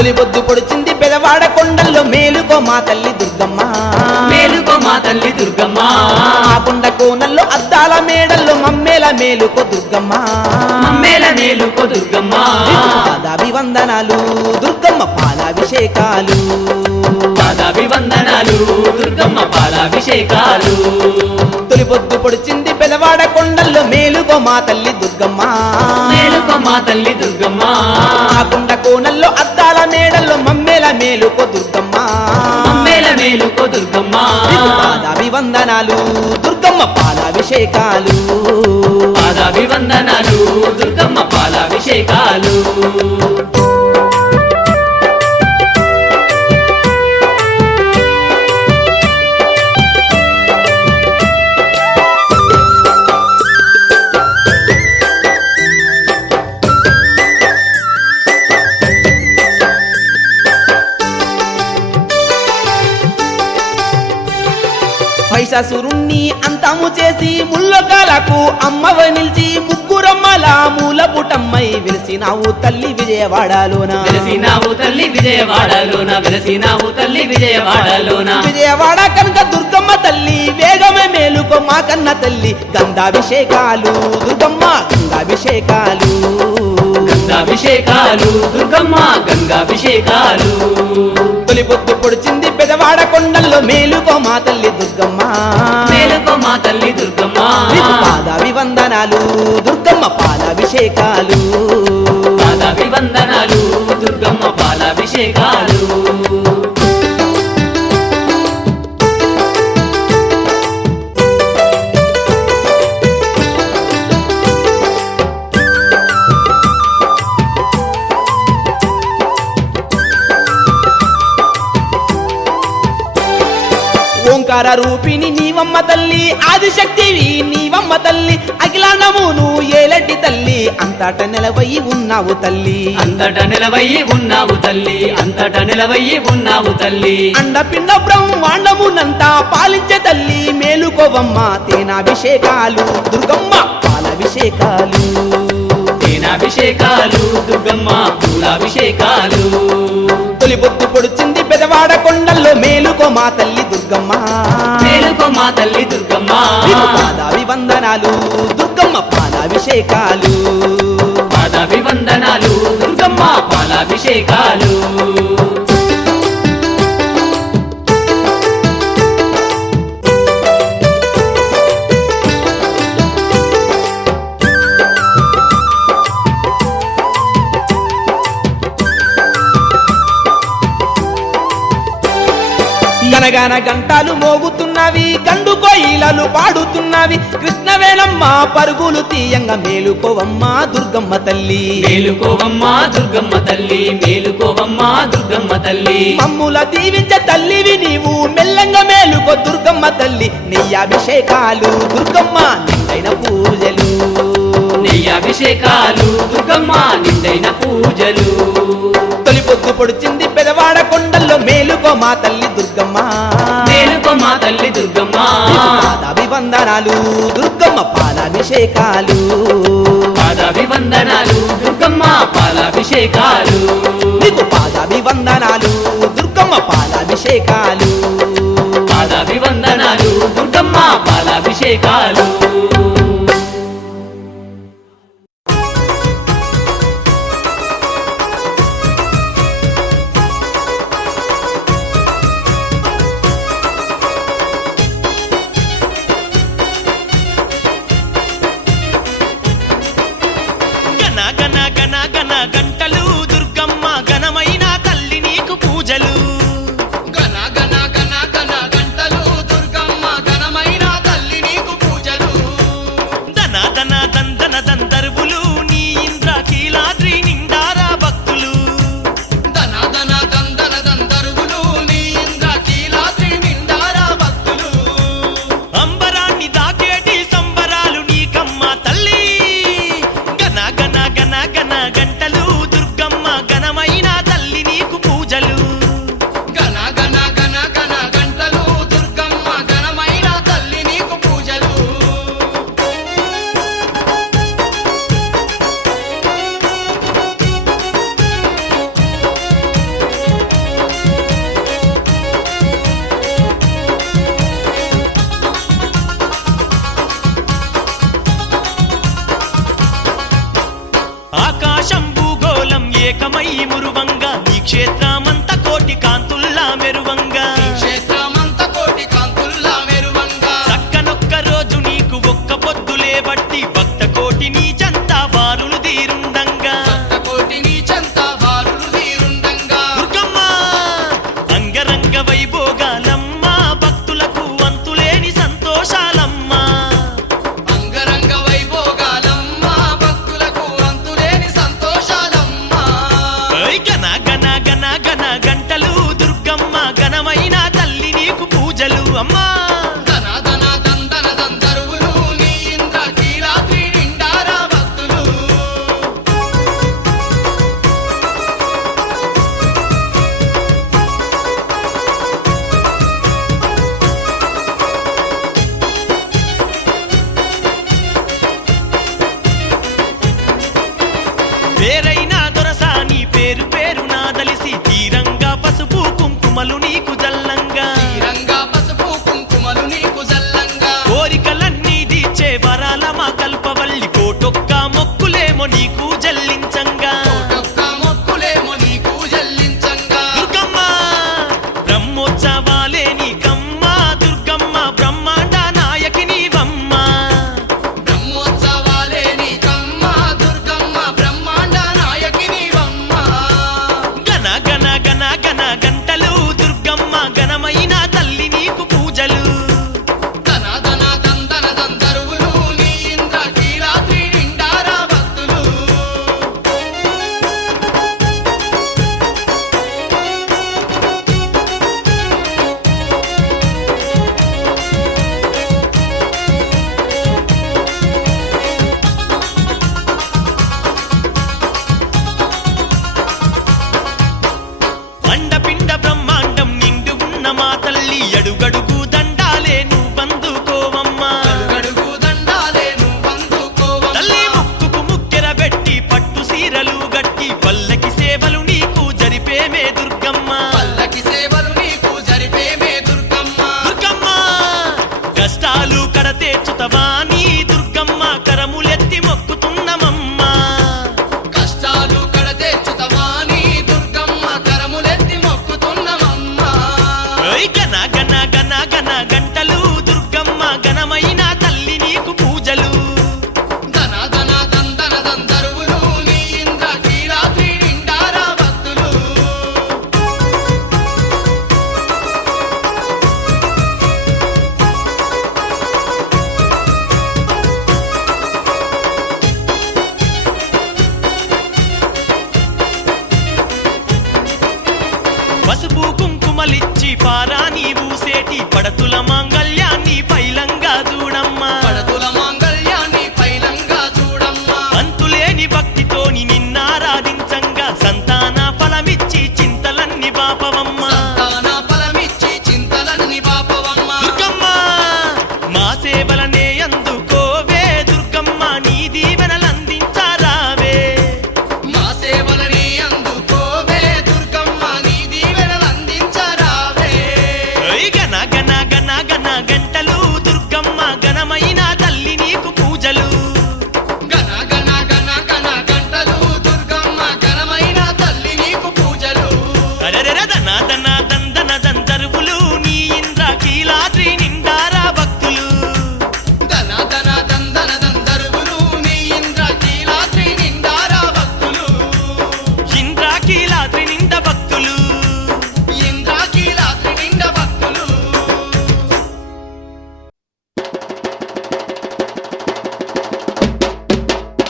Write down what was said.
తొలి పొద్దు పొడిచింది పెదవాడ కొండల్లో మేలుకో మా తల్లి దుర్గమ్మ మేలుకో మా తల్లి దుర్గమ్మ ఆ కొండ కోనల్లో అద్దాల మేడల్లో మమ్మేల మేలుకో దుర్గమ్మ మమ్మేల మేలుకో దుర్గమ్మ పాదాభివందనాలు దుర్గమ్మ పాలాభిషేకాలు పాదాభివందనాలు దుర్గమ్మ పాలాభిషేకాలు తొలి పొద్దు పొడిచింది పెదవాడ కొండల్లో మేలుకో మా తల్లి దుర్గమ్మ మేలుకో మా తల్లి దుర్గమ్మ ఆ కొండ కోనల్లో అద్దాల మేడల్లో మమ్మేల మేలుకో దుర్గమ్మ మమ్మేల మేలుకో దుర్గమ్మ పాదాభివందనాలు దుర్గమ్మ పాలాభిషేకాలు పాదాభివందనాలు దుర్గమ్మ పాలాభిషేకాలు మహిషాసురుణ్ణి అంతము చేసి ముల్లకాలకు అమ్మవ నిలిచి ముగ్గురమ్మల మూల పుటమ్మై వెలిసినావు తల్లి విజయవాడలోన వెలసినావు తల్లి విజయవాడలోన వెలసినావు తల్లి విజయవాడలోన విజయవాడ కనుక దుర్గమ్మ తల్లి వేగమే మేలుకో మా కన్న తల్లి గంధాభిషేకాలు దుర్గమ్మ గంగాభిషేకాలు గంగాభిషేకాలు దుర్గమ్మ గంగాభిషేకాలు తొలి పొద్దు పొడిచింది పెదవాడ కొండల్లో మేలుకో మా తల్లి దుర్గమ్మ మేలుకో మా తల్లి దుర్గమ్మ పాదాభివందనాలు దుర్గమ్మ పాలాభిషేకాలు పాదాభివందనాలు దుర్గమ్మ పాలాభిషేకాలు ఓంకార రూపిణి నీవమ్మ తల్లి ఆదిశక్తివి నీవమ్మ తల్లి అఖిలాండమును ఏలటి తల్లి అంతట నిలవయి ఉన్నావు తల్లి అంతట నిలవయ్యి ఉన్నావు తల్లి అంతట నిలవయ్యి ఉన్నావు తల్లి అండపిండ బ్రహ్మాండమునంతా పాలించే తల్లి మేలుకోవమ్మ తేనాభిషేకాలు దుర్గమ్మ పాలాభిషేకాలు తేనాభిషేకాలు దుర్గమ్మ పూలాభిషేకాలు తొలి పొద్దు పొడిచింది పెదవాడ కొండల్లో మేలుకో మా తల్లి దుర్గమ్మ మేలుకో మా తల్లి దుర్గమ్మ పాదాభివందనాలు దుర్గమ్మ పాలాభిషేకాలు పాదాభివందనాలు దుర్గమ్మ పాలాభిషేకాలు గనగన గంటలు మోగుతున్నవి గండు కోయిలలు పాడుతున్నవి కృష్ణవేణమ్మ పరుగులు తీయంగా మేలుకోవమ్మ దుర్గమ్మ తల్లి మేలుకోవమ్మ దుర్గమ్మ తల్లి మేలుకోవమ్మ దుర్గమ్మ తల్లి మమ్ముల దీవించే తల్లివి నీవు మెల్లంగా మేలుకో దుర్గమ్మ తల్లి నెయ్యాభిషేకాలు దుర్గమ్మ నిండైన పూజలు నెయ్యాభిషేకాలు దుర్గమ్మ నిండైన పూజలు తొలి పొద్దు పొడిచింది పెదవాడ కొండల్లో మేలుకో మా తల్లి దుర్గమ్మ మేలుకో మా తల్లి దుర్గమ్మ పాదాభివందనాలు దుర్గమ్మ పాలాభిషేకాలు పాదాభివందనాలు దుర్గమ్మ పాలాభిషేకాలు నీకు పాదాభివందనాలు దుర్గమ్మ పాలాభిషేకాలు పాదాభివందనాలు దుర్గమ్మ పాలాభిషేకాలు గంటలు దుర్గమ్మ ఘనమైన తల్లి నీకు పూజలు గన గన గన గన గంటలు దుర్గమ్మ ఘనమైన తల్లి నీకు పూజలు దన దన దందన దందర్వులు నీ ఇంద్రకీలాద్రి నిండారా భక్తులు దన దన దందన దందర్వులు నీ ఇంద్రకీలాద్రి నిండారా భక్తులు అంబరాన్ని దాకేటి సంబరాలు నీకమ్మ తల్లి గన గన గన గన గంటలు దుర్గమ్మ ఘనమైన తల్లి నీకు పూజలు గన గన గన గన గంటలు దుర్గమ్మ ఘనమైన తల్లి నీకు పూజలు ఆకాశం భూగోళం ఏకమై మురువంగా ఈ క్షేత్రమంత కోటి కాంతుల్లా మెరువంగా క్షేత్రమంత కోటి కాంతుల్లా మెరువంగా చక్కనొక్క రోజు నీకు ఒక్క పొద్దులే బట్టి భక్త కోటి నీ చంత బారులు తీరుండంగా కోటి నీ చెంత బారులు తీరుండంగా దుర్గమ్మ అంగరంగ వైభోగాలమ్మ భక్తులకు అంతులేని సంతోషాలమ్మ అంగరంగ వైభోగాలమ్మ భక్తులకు అంతులేని సంతోషాలమ్మ గన గన గన గన గంటలు దుర్గమ్మ ఘనమైన తల్లి నీకు పూజలు అమ్మా ధన ధన దందన దందరువులు నీ ఇంద్రకీలాద్రి నిండారా భక్తులు పేరైన దొరసాని పేరు పేరు నాదలిసి తీరంగా పసుపు కుంకుమలు నీకు జల్లంగా తీరంగా పసుపు కుంకుమలు నీకు జల్లంగా కోరికలన్నీ తీర్చే వరాల మా కల్పవల్లి కోటొక్క మొక్కులేమో నీకు జల్లించంగా కోటొక్క మొక్కులేమో నీకు జల్లించంగా దుర్గమ్మ బ్రహ్మోత్సవాలే నీకమ్మ దుర్గమ్మ బ్రహ్మాండ నాయకి నీవమ్మ బ్రహ్మోత్సవాలే నీకమ్మ దుర్గమ్మ బ్రహ్మాండ నాయకి నీవమ్మ గన గన గన గన గంటలు దుర్గమ్మ ఘనమైన తల్లి నీకు పూజలు ధన ధన దందన దందరువులు నీ ఇంద్రకీలాద్రి నిండారా భక్తులు అండపిండ బ్రహ్మాండం నిండు ఉన్న మా తల్లి అడుగడుగు దండాలే నువ్వందుకోవమ్మా గడుగు దండాలే నువ్వందుకోవమ్మ తల్లి ముక్కుకు ముక్కెర పెట్టి పట్టు సీరలు గట్టి పల్లకి సేవలు నీకు జరిపేమే దుర్గమ్మ పల్లకి సేవలు నీకు జరిపేమే దుర్గమ్మ దుర్గమ్మ కష్టాలు కడతేర్చుతవా నీ దుర్గమ్మ కరములెత్తి మొక్కుతున్నమమ్మా కష్టాలు కడతేర్చుతవా నీ దుర్గమ్మ కరములెత్తి మొక్కుతున్నమమ్మ గన గన గన గన గంటలు దుర్గమ్మ ఘనమైన తల్లి నీకు పూజలు ధన ధన దందన దందరువులు నీ ఇంద్రకీలాద్రి నిండారా భక్తులు పసుపు కుంకుమలిచ్చి పారాని ఊసేటి పడతుల మాంగళ్యాన్ని పై